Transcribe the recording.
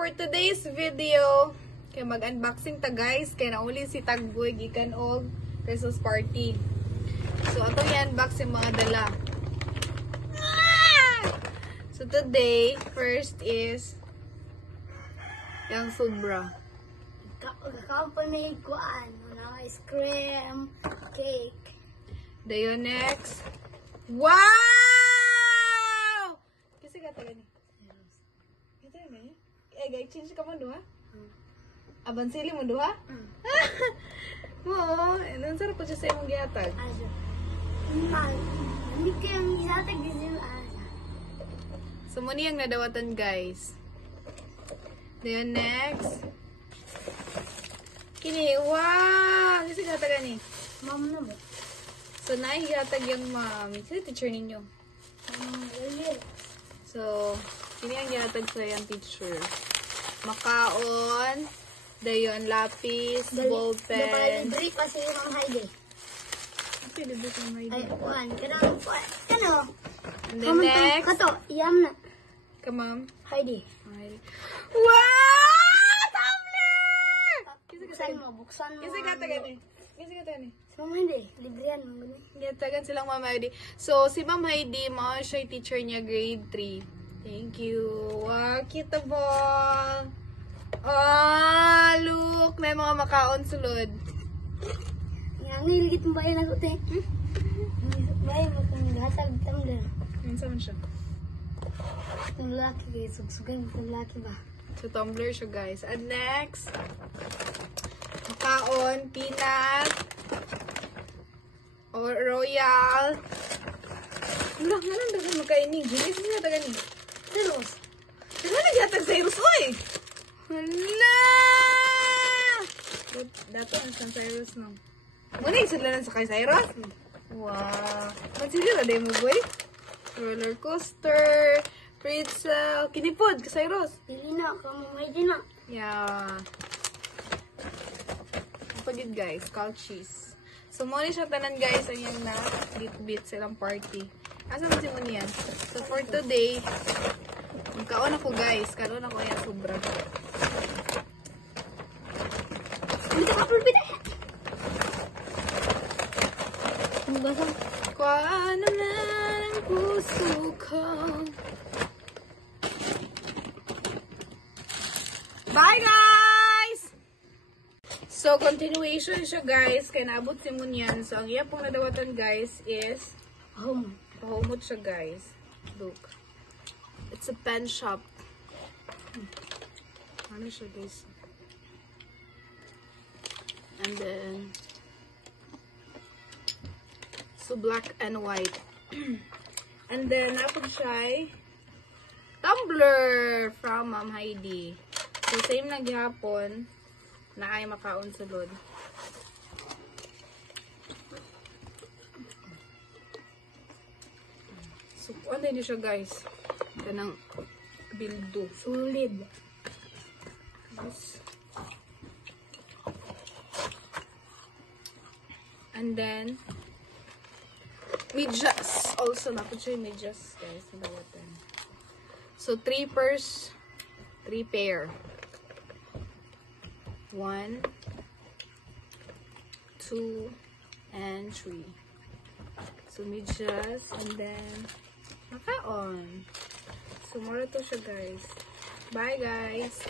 for today's video, kay mag-unboxing ta guys, kay nauli si Tagboy gikan og Christmas party. So ato i-unbox yung mga dala. So today, first is yung sobra. Company kuan, ice cream, cake. Dayon next. Wow! Kasi gata gani. Gata gani. Change ka mo duha? Aban sili mo duha? Oo, anong sarap po siya sa imong gihatag? Hindi kayang ihatag din So, muna yung nadawatan, guys. Then, next. Kini, wow! Kasi gatag ni. Mom na ba? So, naihatag yung mom. Sino teacher ninyo? So, kini ang gihatag sa yung teacher. Makaon. Dayon, lapis, ballpen. Dali pa si Ma'am Heidi. Pwede ba sa may Ay, kuan. Kanang, kano? And then next. Kato, iyam na. Ka, ma'am. Heidi. Wow! Tumbler! Buksan mo, buksan mo. Kasi katagan eh. Kasi katagan eh. Si Ma'am Heidi, librihan mo. Gatagan silang Ma'am Heidi. So, si Ma'am Heidi, mga siya yung teacher niya, grade 3. Thank you. Wow, kita ball. Oh, look. May mga makaon sulod. Ngiligit mo ba yun ako, te? Bayan mo kung gatag tumbler. Ano sa man siya? Itong laki kayo, sugsugay mo itong laki ba? So, tumbler siya, guys. And next, makaon, peanut, or royal. Wala, nga lang dagan magkainin. Gilis niya taga ni. Zeros. Wala nagyatag sa Cyrus, oy! Hala! Dato ang San Cyrus, no? Muna yung sudlanan sa kay Cyrus? Wow! Magsili na day mo, boy? Roller coaster, pretzel, kinipod, ka Cyrus. Dili na, kamo may di na. Yeah. Pagid guys, cow cheese. So, muna siya tanan guys, ang yung na bit-bit silang party. Asa mo si Muna yan? So, for today, magkaon ako guys. Karoon ako yan sobra. Dito ka pulpita. Ano ba sa? Kuha naman ang puso ko. Bye guys! So, continuation siya guys. Kaya naabot si Munyan. So, ang iya pong nadawatan guys is pahumot siya guys. Look. It's a pen shop. Ano siya guys? And then so black and white. And then napag siya tumbler from Ma'am Heidi. So same na gihapon na ay makaon sulod. So ano din siya guys? Kanang bildo. Solid. Yes. And then medyas. Also, napod siya yung medyas, guys. So, 3 pairs. 3 pair. 1, 2, and 3. So, medyas. And then, makaon. So, mura to siya, guys. Bye, guys.